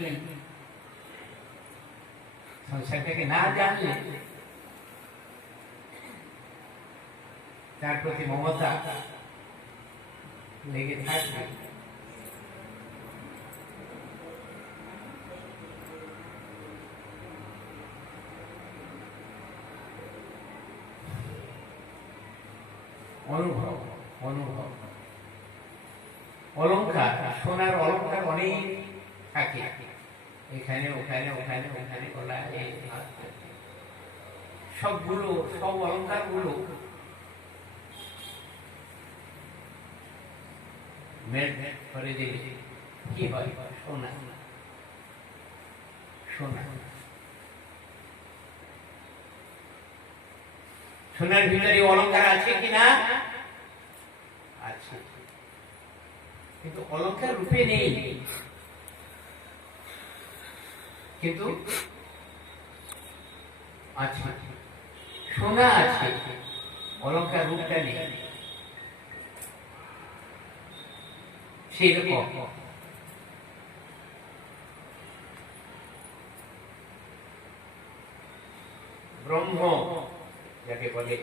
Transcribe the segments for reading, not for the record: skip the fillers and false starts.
কি সংসারটাকে না জানলে তার প্রতি মমতা লেগে থাকবে। অনুভব অনুভব অলংকার, সোনার অলংকার অনেক থাকে, এখানে ওখানে ওখানে ওখানে বলা, সবগুলো সব অলংকার গুলো মেট করে দিলে কি হয়? সোনা। সোনা সোনার ভিতরে অলংকার আছে কিনা? আছে, কিন্তু অলংকার রূপে নেই, কিন্তু আছে। সোনা আছে, অলংকার রূপটা নেই। সেই রকম ব্রহ্ম যাকে বলে,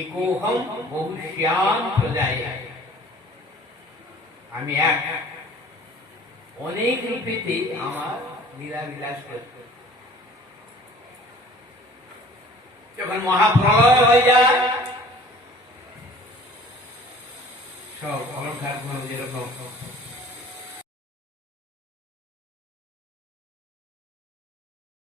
একোহম বহুশ্যাম প্রজায়, আমি এক, অনেক রূপেতে আমার লীলা বিলাস করতে। যখন মহাপ্রলয় হয়ে যায়, সব অলংকার গুলো যেরকম